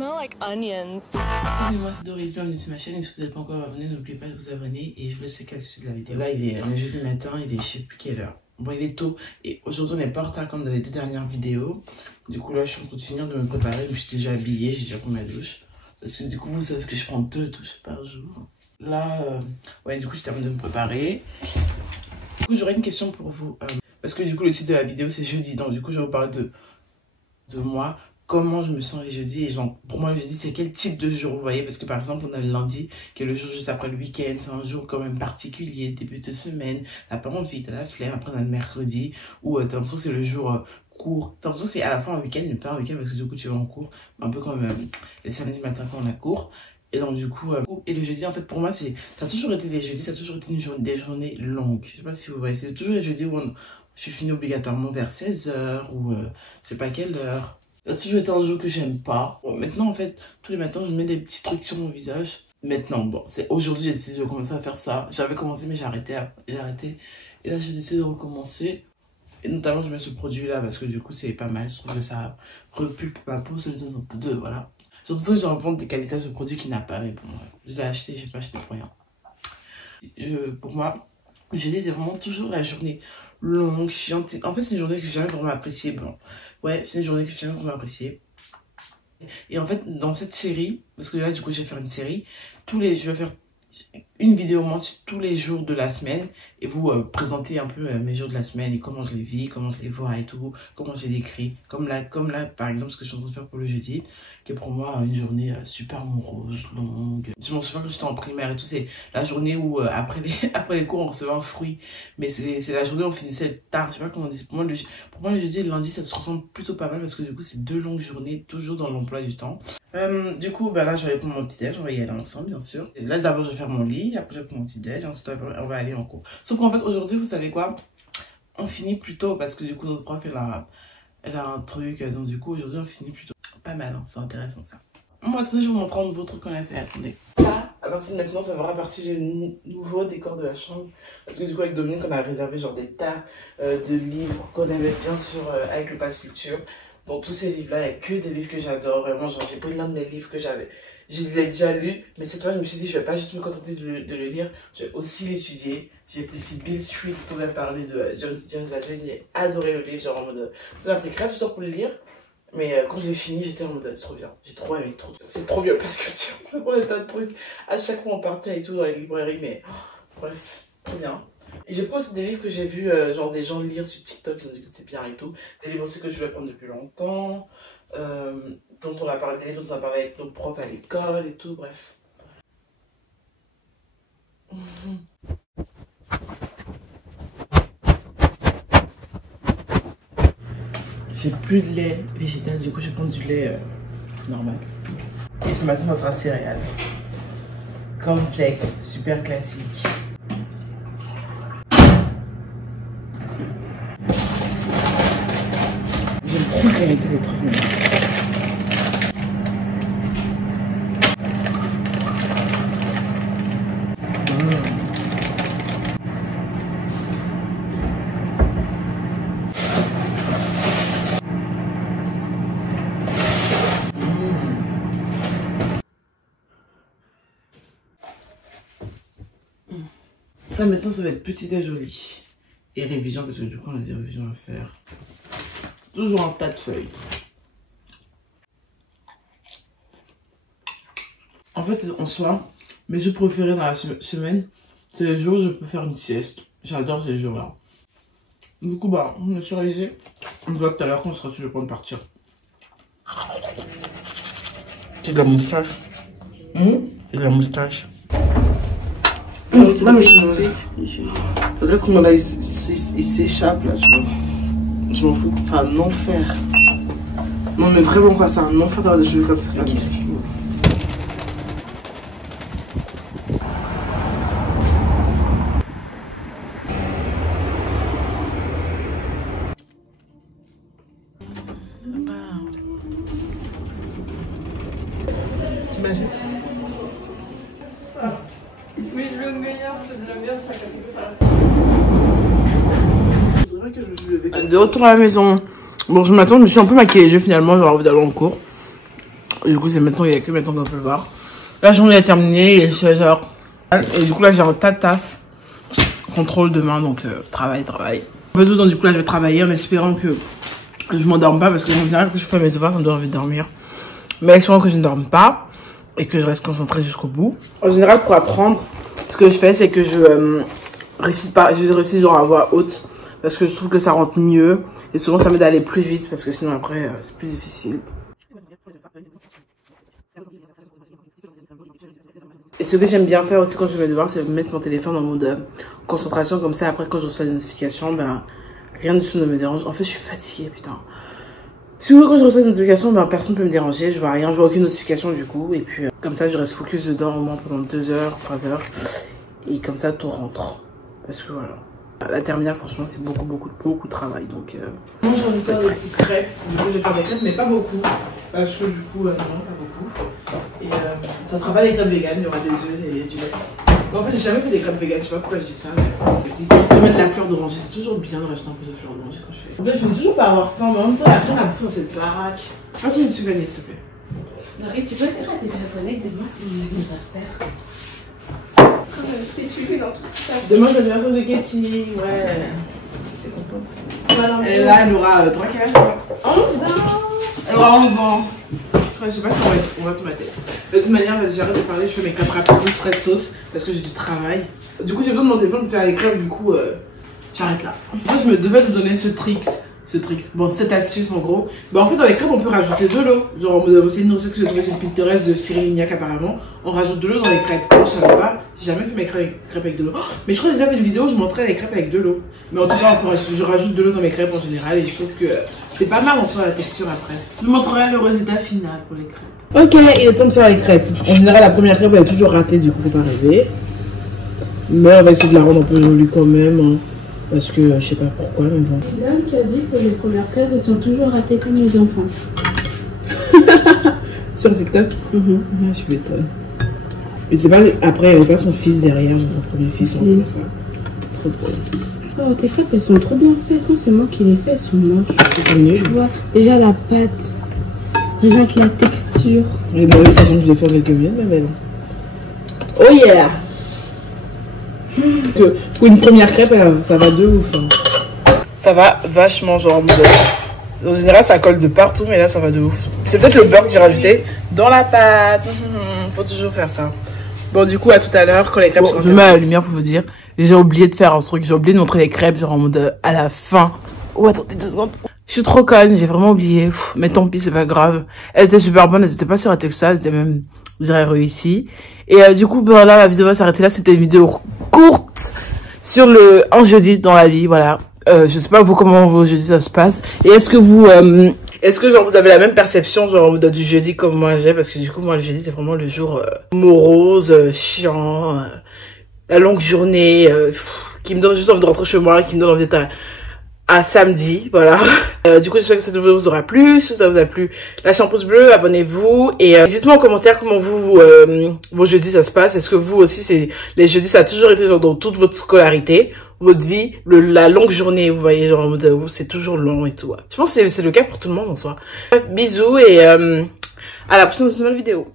smell like onions. Salut, moi c'est Doris, bienvenue sur ma chaîne et si vous n'êtes pas encore abonné, n'oubliez pas de vous abonner et je vous laisse le calcul de la vidéo. Là il est jeudi matin, il est je sais plus quelle heure. Bon il est tôt et aujourd'hui on n'est pas en retard comme dans les deux dernières vidéos. Du coup là je suis en train de finir de me préparer, je me suis déjà habillée, j'ai déjà pris ma douche. Parce que du coup vous savez que je prends 2 douches par jour. Là, ouais du coup je termine de me préparer. Du coup j'aurais une question pour vous. Parce que du coup le titre de la vidéo c'est jeudi, donc du coup je vais vous parler de moi. Comment je me sens les jeudis et genre pour moi le jeudi c'est quel type de jour vous voyez, parce que par exemple on a le lundi qui est le jour juste après le week-end, c'est un jour quand même particulier, début de semaine, t'as pas envie, t'as la flemme. Après on a le mercredi où t'as l'impression que c'est le jour court, t'as l'impression que c'est à la fin un week-end mais pas un week-end parce que du coup tu vas en cours, un peu comme les samedis matins quand on a cours. Et donc du coup, et le jeudi en fait pour moi ça a toujours été les jeudis, ça a toujours été des journées longues, je sais pas si vous voyez, c'est toujours les jeudis où je suis fini obligatoirement vers 16h ou je sais pas quelle heure. Ça a toujours été un jour que j'aime pas. Bon, maintenant, en fait, tous les matins, je mets des petits trucs sur mon visage. Maintenant, bon, c'est aujourd'hui, j'ai décidé de commencer à faire ça. J'avais commencé, mais j'ai arrêté. Et là, j'ai décidé de recommencer. Et notamment, je mets ce produit-là parce que du coup, c'est pas mal. Je trouve que ça repulpe ma peau, ça me donne un peu de, voilà. J'ai l'impression que j'ai en vente des qualités de ce produit qui n'a pas, mais bon, je l'ai acheté, j'ai pas acheté pour rien. Pour moi, le jeudi, c'est vraiment toujours la journée longue, chiante. En fait, c'est une journée que j'ai jamais vraiment appréciée. Bon, ouais, c'est une journée que j'ai jamais vraiment appréciée. Et en fait, dans cette série, parce que là, du coup, je vais faire une série, je vais faire une vidéo moi sur tous les jours de la semaine et vous présenter un peu mes jours de la semaine et comment je les vis, comment je les vois et tout, comment je les décris. Comme là, par exemple, ce que je suis en train de faire pour le jeudi, qui est pour moi une journée super morose, longue. Je m'en souviens quand j'étais en primaire et tout, c'est la journée où après les cours on recevait un fruit, mais c'est la journée où on finissait tard, je sais pas comment on dit. Pour moi le jeudi et le lundi ça se ressemble plutôt pas mal parce que du coup c'est 2 longues journées, toujours dans l'emploi du temps. Du coup, bah là, je vais prendre mon petit-déj, on va y aller ensemble, bien sûr. Et là, d'abord, je vais faire mon lit, après, je vais prendre mon petit-déj, ensuite, on va aller en cours. Sauf qu'en fait, aujourd'hui, vous savez quoi? On finit plus tôt parce que du coup, notre prof, elle a un truc, donc du coup, aujourd'hui, on finit plus tôt. Pas mal, hein, c'est intéressant ça. Moi, attendez, je vais vous montrer un nouveau truc qu'on a fait, attendez. Ça, à partir de maintenant, ça va partir du nouveau décor de la chambre. Parce que du coup, avec Dominique, on a réservé genre des tas de livres qu'on avait bien sûr avec le Pass Culture. Dans tous ces livres-là, il n'y a que des livres que j'adore. Vraiment, genre, j'ai pris l'un de mes livres que j'avais. Je les ai déjà lus, mais cette fois, je me suis dit, je ne vais pas juste me contenter de le lire, je vais aussi l'étudier. J'ai pris ici Beale Street pour parler de James Baldwin. J'ai adoré le livre, genre en mode. Ça m'a pris grave du temps pour le lire, mais quand je l'ai fini, j'étais en mode, c'est trop bien. J'ai trop aimé, c'est trop bien parce que tu vois, on a tas de trucs. À chaque fois, on partait et tout dans les librairies, mais bref, trop bien. Et j'ai pas aussi des livres que j'ai vu genre des gens lire sur TikTok, ils ont dit que c'était bien et tout. Des livres aussi que je voulais prendre depuis longtemps, dont on a parlé, des livres dont on a parlé avec nos profs à l'école et tout, bref. J'ai plus de lait végétal, du coup je vais prendre du lait normal. Et ce matin ça sera céréales. Cornflakes, super classique. J'aime trop grignoter les trucs maintenant. Là maintenant ça va être petit-déj au lit. Et révision parce que du coup on a des révisions à faire. Toujours un tas de feuilles. En fait, en soi, mes jeux préférés dans la semaine, c'est les jours où je peux faire une sieste. J'adore ces jours-là. Du coup, bah, on est sur léger. On se voit tout à l'heure quand on sera sur le point de partir. C'est de la moustache. C'est de la moustache. Non, mais regarde comment là il s'échappe là, tu vois. Je m'en fous, c'est un enfer. Non mais vraiment quoi, c'est un enfer d'avoir des cheveux comme ça, me saoule. T'imagines? Ça. Oui, le meilleur, c'est de le meilleur, ça reste. C'est vrai que je me suis levée. De retour à la maison. Bon, ce matin, je me suis un peu maquillée finalement, j'avais envie d'aller en cours. Et du coup, c'est maintenant, il n'y a que maintenant qu'on peut le voir. La journée est terminée, il est 16h. Et du coup, là, j'ai un tas de taf. Contrôle demain, donc travail. Un peu tout, donc du coup, là, je vais travailler en espérant que je m'endorme pas. Parce que en général, quand je fais mes devoirs, on doit dormir. Mais espérant que je ne dorme pas. Et que je reste concentrée jusqu'au bout. En général, pour apprendre, ce que je fais, c'est que je récite genre à voix haute. Parce que je trouve que ça rentre mieux. Et souvent, ça m'aide à aller plus vite. Parce que sinon, après, c'est plus difficile. Et ce que j'aime bien faire aussi quand je vais devoir, c'est mettre mon téléphone en mode concentration. Comme ça, après, quand je reçois des notifications, ben, rien du tout ne me dérange. En fait, je suis fatiguée, putain. Si vous voulez, quand je reçois une notification, ben, personne ne peut me déranger. Je vois rien, je vois aucune notification du coup. Et puis, comme ça, je reste focus dedans au moins pendant 2 heures, 3 heures. Et comme ça, tout rentre. Parce que voilà. La terminale, franchement, c'est beaucoup de travail. Donc, moi, j'ai envie de faire des petites crêpes. Du coup, je vais faire des crêpes, mais pas beaucoup. Parce que du coup, non, pas beaucoup. Et ça sera pas des crêpes véganes, il y aura des œufs et du lait. Bon, en fait, j'ai jamais fait des crêpes véganes, je sais pas pourquoi je dis ça. Mais si. Je vais mettre de la fleur d'oranger, c'est toujours bien de rajouter un peu de fleur d'oranger quand je fais. En fait, je finis toujours par avoir faim, mais en même temps, il y a rien à me faire dans cette baraque. Passe-moi une souvenir, s'il te plaît. Marie, tu peux te rater téléphonique demain, c'est mon anniversaire. Je t'ai suivi dans tout ce qui passe. Demain, c'est l'anniversaire de Katie, ouais. J'étais contente. Et là, elle aura 3 quel âge? 11 ans. Elle aura 11 ans. Je sais pas si on va tourner la tête. De toute manière, j'arrête de parler, je fais mes crêpes rapides, frais sauce, parce que j'ai du travail. Du coup, j'ai besoin de mon téléphone pour faire les crêpes, du coup, j'arrête là. Moi, je me devais vous donner ce tricks. Bon, cette astuce en gros. Bah, en fait, dans les crêpes, on peut rajouter de l'eau. Genre, c'est une recette que j'ai trouvée sur Pinterest de Cyril Lignac apparemment. On rajoute de l'eau dans les crêpes. Moi, je savais pas, j'ai jamais fait mes crêpes avec de l'eau. Oh, mais je crois que j'ai déjà fait une vidéo où je montrais les crêpes avec de l'eau. Mais en tout cas, je rajoute de l'eau dans mes crêpes en général et je trouve que c'est pas mal en soi la texture après. Je vous montrerai le résultat final pour les crêpes. Ok, il est temps de faire les crêpes. En général, la première crêpe elle est toujours ratée, du coup, faut pas rêver. Mais on va essayer de la rendre un peu jolie quand même. Hein. Parce que je sais pas pourquoi, mais bon. L'homme qui a dit que les premières crêpes, elles sont toujours ratées comme les enfants. Sur TikTok Je m'étonne. Et c'est pas. Après, il n'y avait pas son fils derrière, son premier fils. Oui. Trop drôle. Oh, tes crêpes, elles sont trop bien faites. Non, c'est moi qui les fais, elles sont moches. C'est mieux. Tu vois, déjà la pâte, déjà que la texture. Et bah oui, sachant que je vais faire quelques minutes, ma belle. Oh yeah! Pour une première crêpe, ça va de ouf. Hein. Ça va vachement, genre en mode. En général, ça colle de partout, mais là, ça va de ouf. C'est peut-être le beurre que j'ai rajouté dans la pâte. Faut toujours faire ça. Bon, du coup, à tout à l'heure, quand les crêpes sont. Je mets à la lumière pour vous dire. J'ai oublié de faire un truc. J'ai oublié de montrer les crêpes, genre en mode à la fin. Oh, attendez 2 secondes. Je suis trop conne, j'ai vraiment oublié. Mais tant pis, c'est pas grave. Elle était super bonne, elle était pas si ratée que ça. Elle était même, je dirais, réussie. Et du coup, ben là, la vidéo va s'arrêter là. C'était une vidéo courte sur un jeudi dans la vie, voilà. Je sais pas vous comment vos jeudis ça se passe. Et est-ce que vous, genre vous avez la même perception genre du jeudi comme moi j'ai, parce que du coup moi le jeudi c'est vraiment le jour morose, chiant, la longue journée, qui me donne juste envie de rentrer chez moi, qui me donne envie d'être à samedi, voilà. Du coup, j'espère que cette vidéo vous aura plu. Si ça vous a plu, lâchez un pouce bleu, abonnez-vous. Et dites-moi en commentaire comment vos jeudis ça se passe. Est-ce que vous aussi, les jeudis, ça a toujours été genre dans toute votre scolarité, votre vie, la longue journée, vous voyez, genre en mode c'est toujours long et tout. Je pense que c'est le cas pour tout le monde en soi. Bisous et à la prochaine dans une nouvelle vidéo.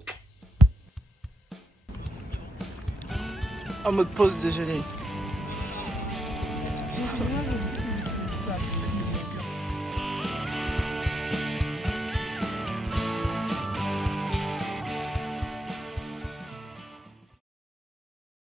En mode pause déjeuner.